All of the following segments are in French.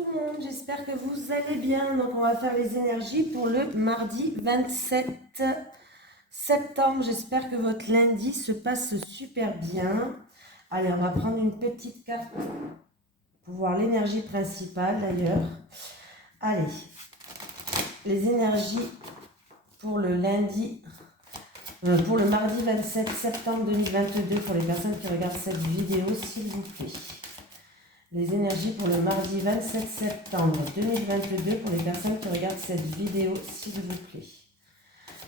tout le monde, j'espère que vous allez bien. Donc on va faire les énergies pour le mardi 27 septembre. J'espère que votre lundi se passe super bien. Allez, on va prendre une petite carte pour voir l'énergie principale d'ailleurs. Allez, les énergies pour le lundi, pour le mardi 27 septembre 2022 pour les personnes qui regardent cette vidéo, s'il vous plaît. Les énergies pour le mardi 27 septembre 2022 pour les personnes qui regardent cette vidéo, s'il vous plaît.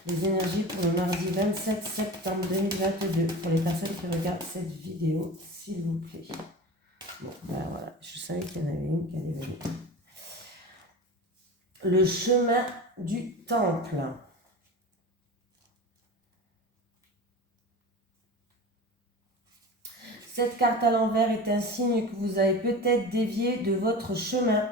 Les énergies pour le mardi 27 septembre 2022 pour les personnes qui regardent cette vidéo, s'il vous plaît. Bon, ben voilà, je savais qu'il y en avait une qui allait venir. Le chemin du temple. Cette carte à l'envers est un signe que vous avez peut-être dévié de votre chemin.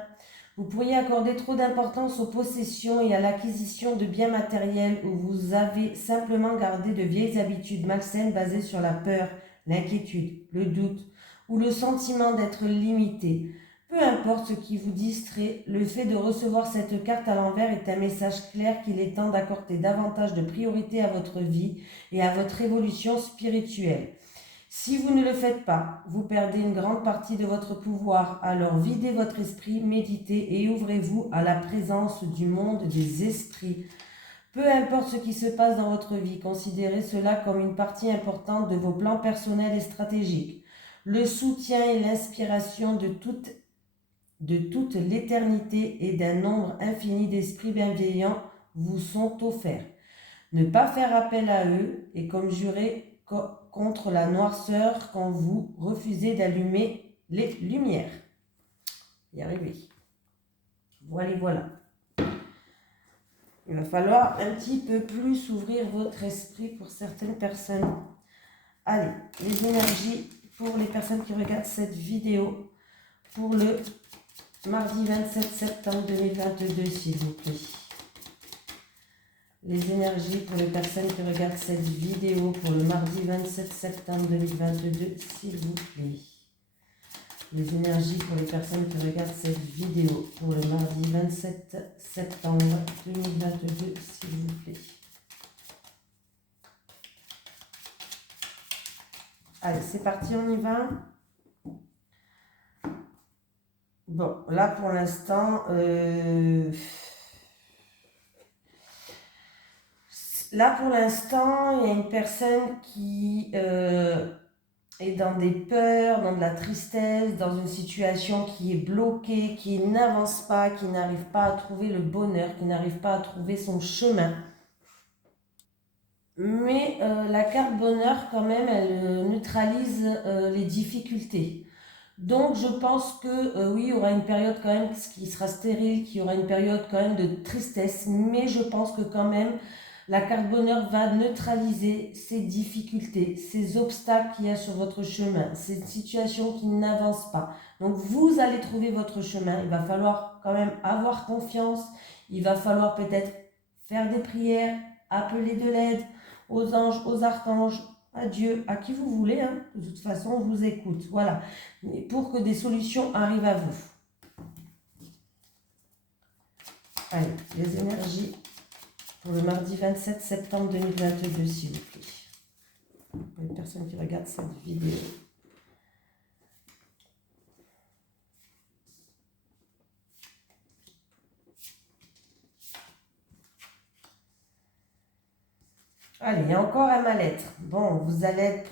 Vous pourriez accorder trop d'importance aux possessions et à l'acquisition de biens matériels ou vous avez simplement gardé de vieilles habitudes malsaines basées sur la peur, l'inquiétude, le doute ou le sentiment d'être limité. Peu importe ce qui vous distrait, le fait de recevoir cette carte à l'envers est un message clair qu'il est temps d'accorder davantage de priorité à votre vie et à votre évolution spirituelle. Si vous ne le faites pas, vous perdez une grande partie de votre pouvoir. Alors videz votre esprit, méditez et ouvrez-vous à la présence du monde des esprits. Peu importe ce qui se passe dans votre vie, considérez cela comme une partie importante de vos plans personnels et stratégiques. Le soutien et l'inspiration de toute l'éternité et d'un nombre infini d'esprits bienveillants vous sont offerts. Ne pas faire appel à eux est comme jurer contre la noirceur quand vous refusez d'allumer les lumières. Y arriver. Voilà. Il va falloir un petit peu plus ouvrir votre esprit pour certaines personnes. Allez, les énergies pour les personnes qui regardent cette vidéo pour le mardi 27 septembre 2022, s'il vous plaît. Les énergies pour les personnes qui regardent cette vidéo pour le mardi 27 septembre 2022, s'il vous plaît. Les énergies pour les personnes qui regardent cette vidéo pour le mardi 27 septembre 2022, s'il vous plaît. Allez, c'est parti, on y va. Bon, là pour l'instant... Là, pour l'instant, il y a une personne qui est dans des peurs, dans de la tristesse, dans une situation qui est bloquée, qui n'avance pas, qui n'arrive pas à trouver le bonheur, qui n'arrive pas à trouver son chemin. Mais la carte bonheur, quand même, elle neutralise les difficultés. Donc, je pense que oui, il y aura une période quand même qui sera stérile, qu'il y aura une période quand même de tristesse, mais je pense que quand même, la carte bonheur va neutraliser ces difficultés, ces obstacles qu'il y a sur votre chemin, ces situations qui n'avancent pas. Donc vous allez trouver votre chemin, il va falloir quand même avoir confiance, il va falloir peut-être faire des prières, appeler de l'aide aux anges, aux archanges, à Dieu, à qui vous voulez, hein. De toute façon on vous écoute, voilà, mais pour que des solutions arrivent à vous. Allez, les énergies pour le mardi 27 septembre 2022, s'il vous plaît. Pour les personnes qui regardent cette vidéo. Allez, il y a encore un mal-être. Bon, vous êtes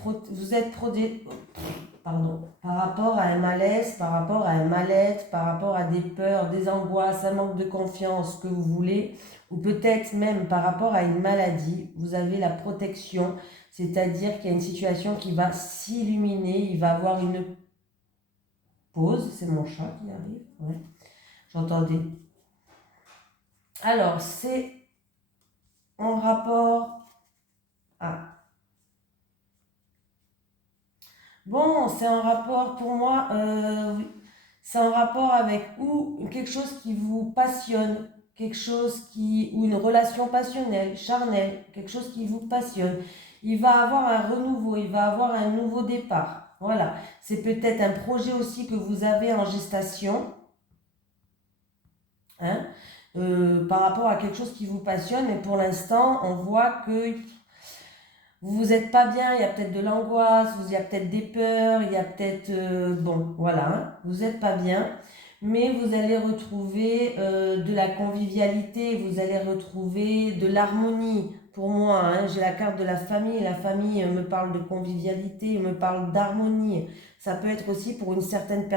par rapport à un malaise, par rapport à un mal-être, par rapport à des peurs, des angoisses, un manque de confiance que vous voulez, ou peut-être même par rapport à une maladie, vous avez la protection, c'est-à-dire qu'il y a une situation qui va s'illuminer, il va avoir une pause, c'est mon chat qui arrive, ouais, j'entendais. Alors, c'est en rapport à... Bon, c'est un rapport pour moi, c'est un rapport avec ou quelque chose qui vous passionne, quelque chose qui, ou une relation passionnelle, charnelle, quelque chose qui vous passionne. Il va avoir un renouveau, il va avoir un nouveau départ. Voilà, c'est peut-être un projet aussi que vous avez en gestation. hein, par rapport à quelque chose qui vous passionne, mais pour l'instant, on voit que vous n'êtes pas bien, il y a peut-être de l'angoisse, il y a peut-être des peurs, il y a peut-être... bon, voilà, hein, vous n'êtes pas bien, mais vous allez retrouver de la convivialité, vous allez retrouver de l'harmonie. Pour moi, hein, j'ai la carte de la famille me parle de convivialité, me parle d'harmonie. Ça peut être aussi pour une certaine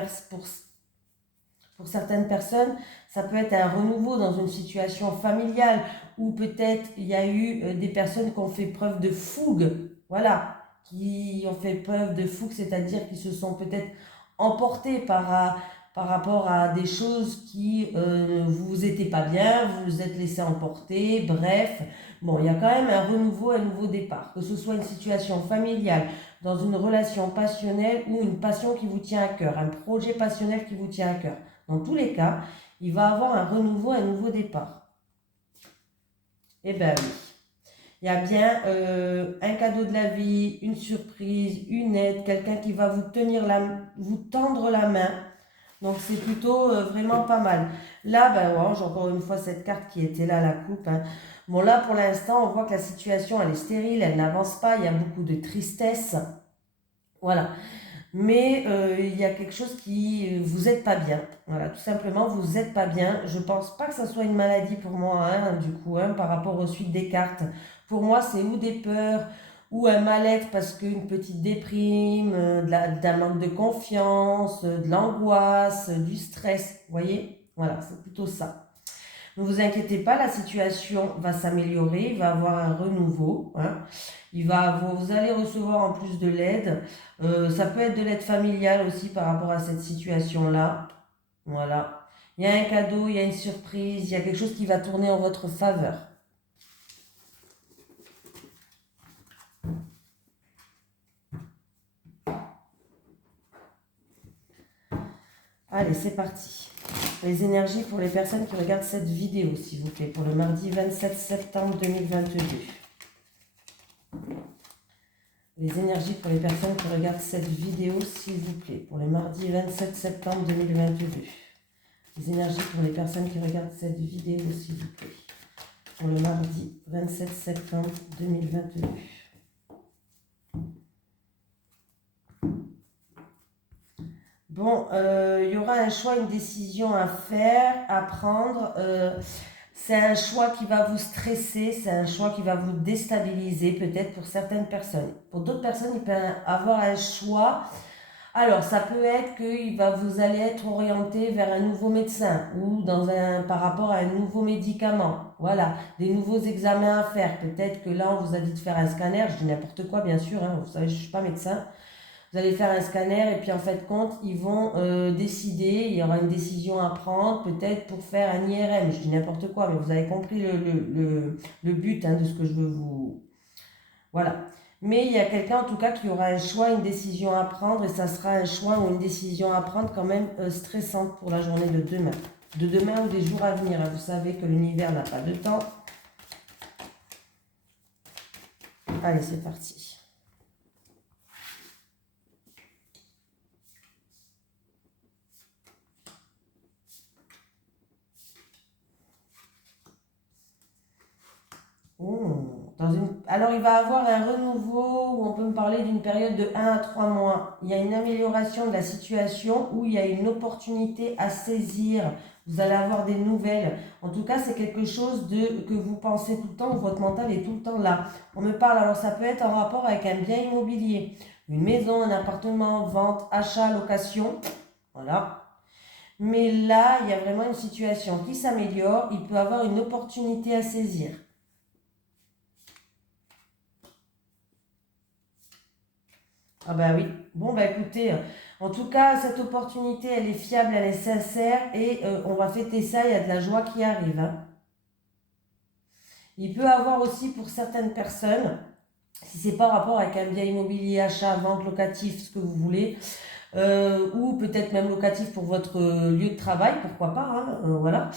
pour certaines personnes, ça peut être un renouveau dans une situation familiale où peut-être il y a eu des personnes qui ont fait preuve de fougue, voilà, qui ont fait preuve de fougue, c'est-à-dire qui se sont peut-être emportés par rapport à des choses qui vous étiez pas bien, vous vous êtes laissé emporter, bref. Bon, il y a quand même un renouveau, un nouveau départ, que ce soit une situation familiale, dans une relation passionnelle ou une passion qui vous tient à cœur, un projet passionnel qui vous tient à cœur. Dans tous les cas, il va avoir un renouveau, un nouveau départ. Eh bien oui, il y a bien un cadeau de la vie, une surprise, une aide, quelqu'un qui va vous tendre la main. Donc c'est plutôt vraiment pas mal. Là, ben ouais, j'ai encore une fois cette carte qui était là, la coupe, hein. Bon là, pour l'instant, on voit que la situation, elle est stérile, elle n'avance pas, il y a beaucoup de tristesse. Voilà. Mais il y a quelque chose qui vous êtes pas bien. Voilà, tout simplement, vous êtes pas bien. Je pense pas que ça soit une maladie pour moi, hein, du coup, hein, par rapport aux suites des cartes. Pour moi, c'est ou des peurs, ou un mal-être parce qu'une petite déprime, d'un manque de confiance, de l'angoisse, du stress. Vous voyez? Voilà, c'est plutôt ça. Ne vous inquiétez pas, la situation va s'améliorer, il va y avoir un renouveau, hein. Vous allez recevoir en plus de l'aide. Ça peut être de l'aide familiale aussi par rapport à cette situation-là. Voilà. Il y a un cadeau, il y a une surprise, il y a quelque chose qui va tourner en votre faveur. Allez, c'est parti. Les énergies pour les personnes qui regardent cette vidéo, s'il vous plaît, pour le mardi 27 septembre 2022. Les énergies pour les personnes qui regardent cette vidéo, s'il vous plaît, pour le mardi 27 septembre 2022. Les énergies pour les personnes qui regardent cette vidéo, s'il vous plaît, pour le mardi 27 septembre 2022. Bon, il y aura un choix, une décision à faire, à prendre. C'est un choix qui va vous stresser, c'est un choix qui va vous déstabiliser peut-être pour certaines personnes. Pour d'autres personnes, il peut avoir un choix. Alors, ça peut être que vous allez être orienté vers un nouveau médecin ou par rapport à un nouveau médicament. Voilà, des nouveaux examens à faire. Peut-être que là, on vous a dit de faire un scanner. Je dis n'importe quoi, bien sûr, hein, vous savez, je ne suis pas médecin. Vous allez faire un scanner et puis en fait compte, ils vont décider, il y aura une décision à prendre, peut-être pour faire un IRM. Je dis n'importe quoi, mais vous avez compris le but, hein, de ce que je veux vous... Voilà. Mais il y a quelqu'un en tout cas qui aura un choix, une décision à prendre et ça sera un choix ou une décision à prendre quand même stressante pour la journée de demain. De demain ou des jours à venir, hein. Vous savez que l'univers n'a pas de temps. Allez, c'est parti. Alors, il va y avoir un renouveau où on peut me parler d'une période de 1 à 3 mois. Il y a une amélioration de la situation où il y a une opportunité à saisir. Vous allez avoir des nouvelles. En tout cas, c'est quelque chose que vous pensez tout le temps, où votre mental est tout le temps là. On me parle, alors ça peut être en rapport avec un bien immobilier, une maison, un appartement, vente, achat, location. Voilà. Mais là, il y a vraiment une situation qui s'améliore. Il peut y avoir une opportunité à saisir. Ah bah oui. Bon bah écoutez, en tout cas, cette opportunité, elle est fiable, elle est sincère et on va fêter ça, il y a de la joie qui arrive, hein. Il peut avoir aussi pour certaines personnes, si c'est pas en rapport avec un bien immobilier, achat, vente, locatif, ce que vous voulez, ou peut-être même locatif pour votre lieu de travail, pourquoi pas, hein, voilà.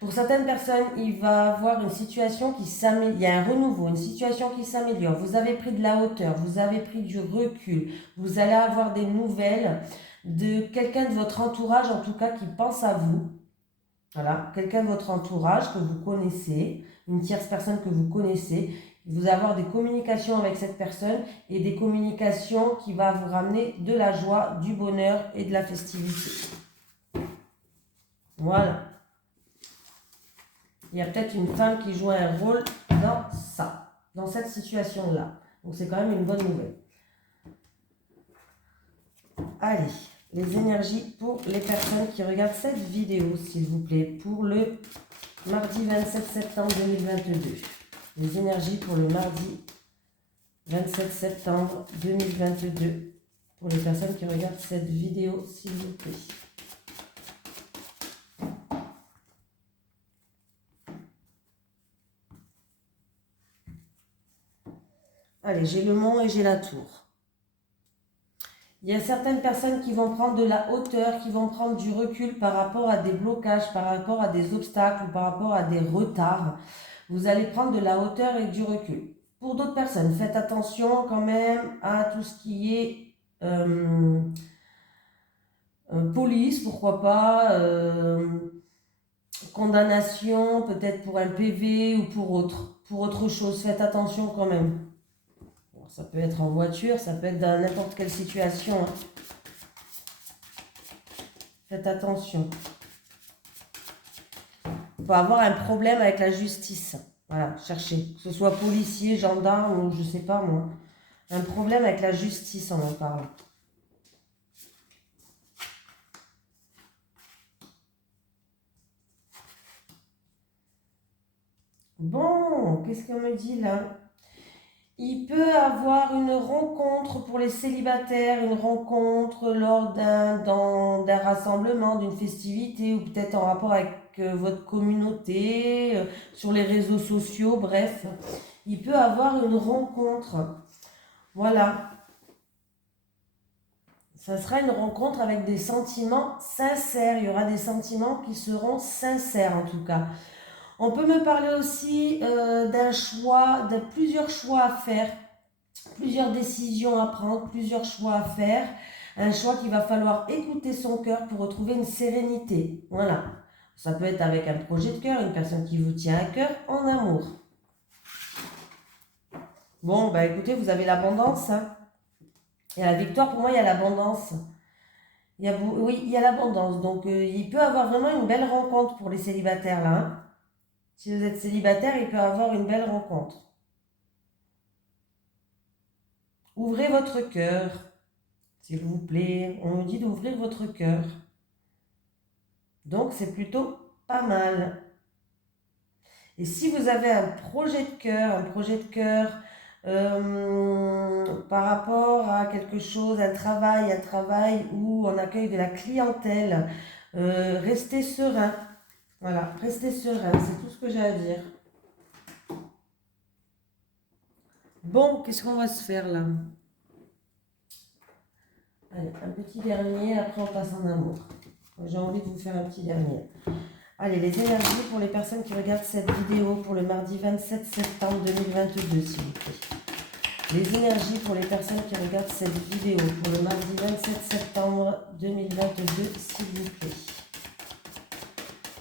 Pour certaines personnes, il va avoir une situation qui s'améliore, il y a un renouveau, une situation qui s'améliore. Vous avez pris de la hauteur, vous avez pris du recul, vous allez avoir des nouvelles de quelqu'un de votre entourage, en tout cas, qui pense à vous. Voilà, quelqu'un de votre entourage que vous connaissez, une tierce personne que vous connaissez, vous allez avoir des communications avec cette personne et des communications qui vont vous ramener de la joie, du bonheur et de la festivité. Voilà. Il y a peut-être une femme qui joue un rôle dans ça, dans cette situation-là. Donc c'est quand même une bonne nouvelle. Allez, les énergies pour les personnes qui regardent cette vidéo, s'il vous plaît, pour le mardi 27 septembre 2022. Les énergies pour le mardi 27 septembre 2022 pour les personnes qui regardent cette vidéo, s'il vous plaît. Allez, j'ai le mont et j'ai la tour. Il y a certaines personnes qui vont prendre de la hauteur, qui vont prendre du recul par rapport à des blocages, par rapport à des obstacles ou par rapport à des retards. Vous allez prendre de la hauteur et du recul. Pour d'autres personnes, faites attention quand même à tout ce qui est police, pourquoi pas, condamnation, peut-être pour un PV ou pour autre chose. Faites attention quand même. Ça peut être en voiture, ça peut être dans n'importe quelle situation. Hein. Faites attention. On peut avoir un problème avec la justice. Voilà, cherchez. Que ce soit policier, gendarme ou je sais pas moi. Un problème avec la justice, on en parle. Bon, qu'est-ce qu'on me dit là? Il peut avoir une rencontre pour les célibataires, une rencontre lors d'un rassemblement, d'une festivité, ou peut-être en rapport avec votre communauté, sur les réseaux sociaux, bref. Il peut avoir une rencontre. Voilà. Ça sera une rencontre avec des sentiments sincères. Il y aura des sentiments qui seront sincères en tout cas. On peut me parler aussi d'un choix, de plusieurs choix à faire, plusieurs décisions à prendre, plusieurs choix à faire. Un choix qu'il va falloir écouter son cœur pour retrouver une sérénité. Voilà. Ça peut être avec un projet de cœur, une personne qui vous tient à cœur en amour. Bon, bah écoutez, vous avez l'abondance. Hein. Et la victoire, pour moi, il y a l'abondance. Oui, il y a l'abondance. Donc, il peut avoir vraiment une belle rencontre pour les célibataires là. Hein. Si vous êtes célibataire, il peut avoir une belle rencontre. Ouvrez votre cœur, s'il vous plaît. On nous dit d'ouvrir votre cœur. Donc, c'est plutôt pas mal. Et si vous avez un projet de cœur par rapport à quelque chose, un travail où on accueille de la clientèle, restez serein. Voilà, restez serein, c'est tout ce que j'ai à dire. Bon, qu'est-ce qu'on va se faire là? Allez, un petit dernier, après on passe en amour. J'ai envie de vous faire un petit dernier. Allez, les énergies pour les personnes qui regardent cette vidéo pour le mardi 27 septembre 2022, s'il vous plaît. Les énergies pour les personnes qui regardent cette vidéo pour le mardi 27 septembre 2022, s'il vous plaît.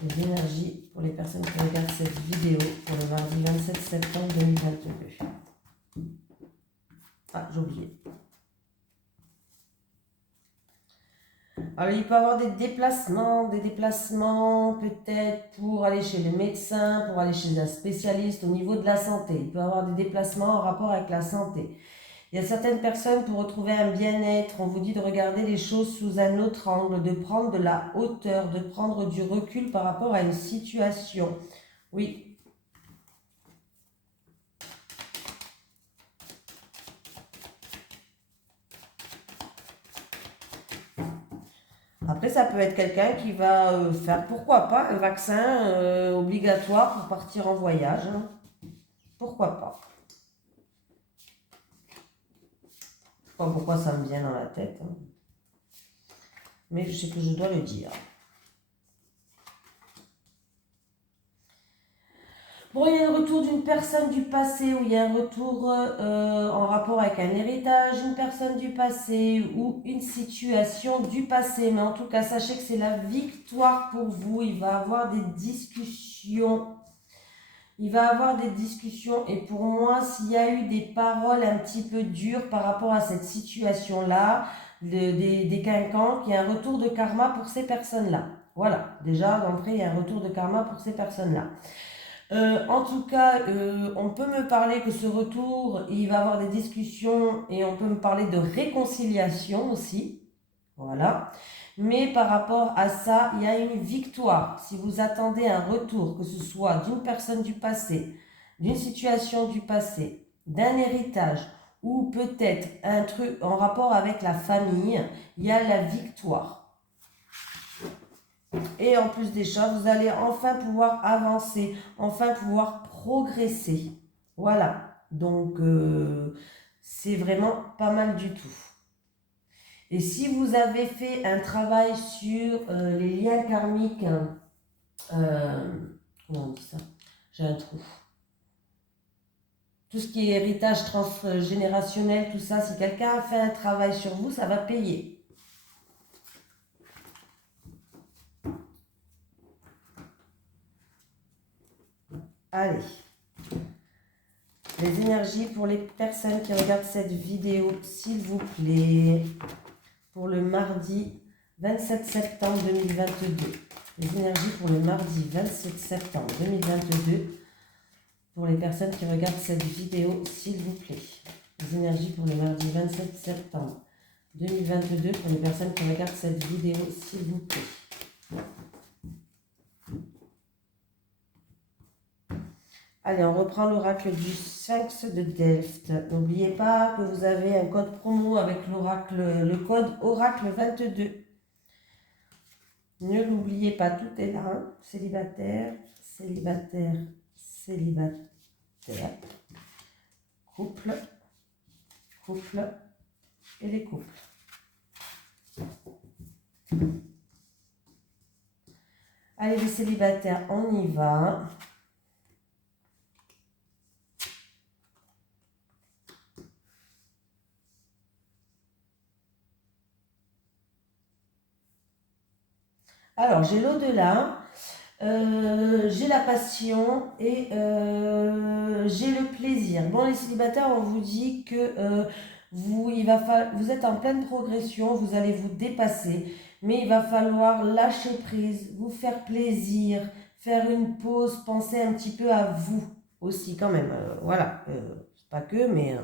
Les énergies pour les personnes qui regardent cette vidéo pour le mardi 27 septembre 2022. Ah, j'ai oublié. Alors, il peut y avoir des déplacements peut-être pour aller chez le médecin, pour aller chez un spécialiste au niveau de la santé. Il peut y avoir des déplacements en rapport avec la santé. Il y a certaines personnes, pour retrouver un bien-être, on vous dit de regarder les choses sous un autre angle, de prendre de la hauteur, de prendre du recul par rapport à une situation. Oui. Après, ça peut être quelqu'un qui va faire, pourquoi pas, un vaccin obligatoire pour partir en voyage. Hein. Pourquoi pas. Je sais pas pourquoi ça me vient dans la tête. Hein. Mais je sais que je dois le dire. Bon, il y a un retour d'une personne du passé, ou il y a un retour en rapport avec un héritage, une personne du passé ou une situation du passé. Mais en tout cas, sachez que c'est la victoire pour vous. Il va y avoir des discussions. Il va y avoir des discussions. Et pour moi, s'il y a eu des paroles un petit peu dures par rapport à cette situation-là, des quinquans, il y a un retour de karma pour ces personnes-là. Voilà, déjà, d'entrée, il y a un retour de karma pour ces personnes-là. En tout cas, on peut me parler que ce retour, il va avoir des discussions et on peut me parler de réconciliation aussi. Voilà. Mais par rapport à ça, il y a une victoire. Si vous attendez un retour, que ce soit d'une personne du passé, d'une situation du passé, d'un héritage ou peut-être un truc en rapport avec la famille, il y a la victoire. Et en plus des choses, vous allez enfin pouvoir avancer, enfin pouvoir progresser. Voilà. Donc, c'est vraiment pas mal du tout. Et si vous avez fait un travail sur les liens karmiques, comment on dit ça? J'ai un trou. Tout ce qui est héritage transgénérationnel, tout ça, si quelqu'un a fait un travail sur vous, ça va payer. Allez. Les énergies pour les personnes qui regardent cette vidéo, s'il vous plaît, pour le mardi 27 septembre 2022. Les énergies pour le mardi 27 septembre 2022, pour les personnes qui regardent cette vidéo, s'il vous plaît. Les énergies pour le mardi 27 septembre 2022, pour les personnes qui regardent cette vidéo, s'il vous plaît. Allez, on reprend l'oracle du Sphinx de Delft. N'oubliez pas que vous avez un code promo avec l'oracle, le code Oracle 22. Ne l'oubliez pas, tout est là. Hein. Célibataire, célibataire, célibataire. Couple, couple et les couples. Allez, les célibataires, on y va. Alors, j'ai l'au-delà, j'ai la passion et j'ai le plaisir. Bon, les célibataires, on vous dit que vous êtes en pleine progression, vous allez vous dépasser, mais il va falloir lâcher prise, vous faire plaisir, faire une pause, penser un petit peu à vous aussi quand même. Voilà, pas que, mais...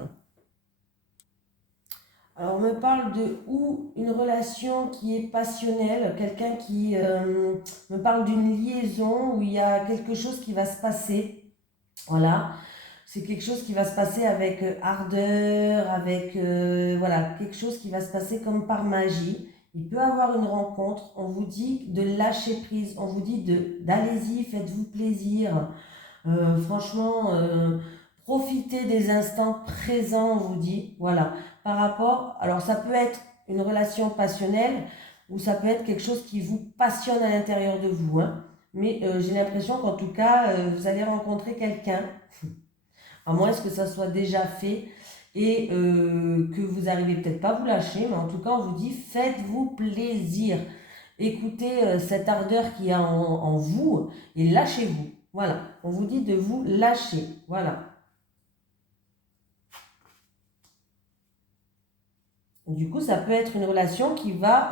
Alors, on me parle de une relation qui est passionnelle, quelqu'un qui me parle d'une liaison où il y a quelque chose qui va se passer. Voilà, c'est quelque chose qui va se passer avec ardeur, avec voilà, quelque chose qui va se passer comme par magie. Il peut y avoir une rencontre, on vous dit de lâcher prise, on vous dit d'allez-y, faites-vous plaisir. Franchement, profitez des instants présents, on vous dit, voilà. Par rapport, alors ça peut être une relation passionnelle ou ça peut être quelque chose qui vous passionne à l'intérieur de vous, hein. Mais j'ai l'impression qu'en tout cas, vous allez rencontrer quelqu'un, à moins que ça soit déjà fait et que vous n'arrivez peut-être pas à vous lâcher, mais en tout cas, on vous dit, faites-vous plaisir. Écoutez cette ardeur qu'il y a en vous et lâchez-vous. Voilà, on vous dit de vous lâcher. Voilà. Du coup, ça peut être une relation qui va,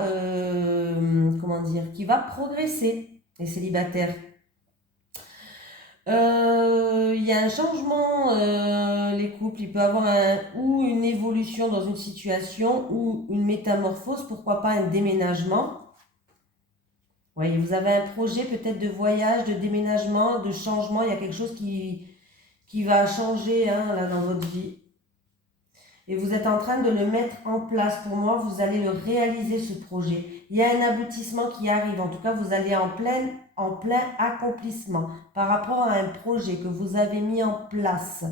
comment dire, qui va progresser, les célibataires. Il y a un changement, les couples, il peut y avoir ou une évolution dans une situation ou une métamorphose, pourquoi pas un déménagement. Voyez, vous avez un projet peut-être de voyage, de déménagement, de changement, il y a quelque chose qui va changer hein, là, dans votre vie. Et vous êtes en train de le mettre en place. Pour moi, vous allez le réaliser, ce projet. Il y a un aboutissement qui arrive. En tout cas, vous allez en plein accomplissement par rapport à un projet que vous avez mis en place.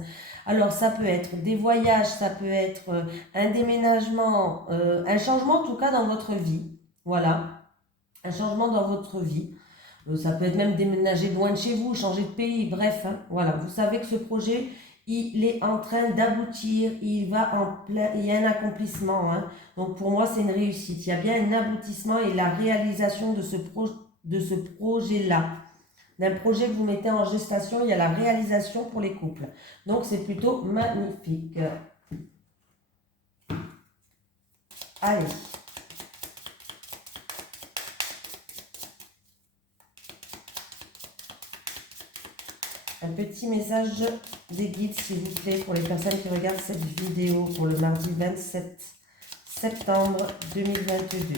Alors, ça peut être des voyages, ça peut être un déménagement, un changement en tout cas dans votre vie. Voilà, un changement dans votre vie. Ça peut être même déménager loin de chez vous, changer de pays, bref, hein, voilà. Vous savez que ce projet, il est en train d'aboutir, il va en plein, il y a un accomplissement, hein. Donc pour moi, c'est une réussite. Il y a bien un aboutissement et la réalisation de ce projet-là. D'un projet que vous mettez en gestation, il y a la réalisation pour les couples. Donc c'est plutôt magnifique. Allez. Un petit message des guides, s'il vous plaît, pour les personnes qui regardent cette vidéo pour le mardi 27 septembre 2022.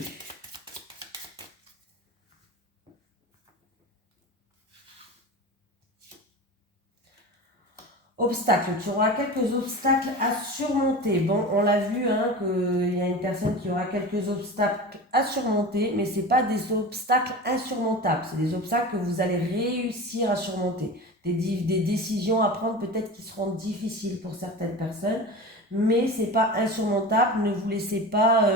Obstacles. Tu auras quelques obstacles à surmonter. Bon, on l'a vu, hein, qu'il y a une personne qui aura quelques obstacles à surmonter, mais ce n'est pas des obstacles insurmontables. C'est des obstacles que vous allez réussir à surmonter. Des décisions à prendre peut-être qui seront difficiles pour certaines personnes, mais ce n'est pas insurmontable. Ne vous laissez pas...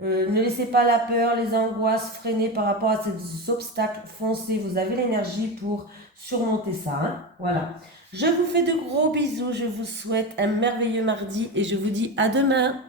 ne laissez pas la peur, les angoisses freiner par rapport à ces obstacles. Foncez, vous avez l'énergie pour surmonter ça. Hein, voilà. Je vous fais de gros bisous, je vous souhaite un merveilleux mardi et je vous dis à demain.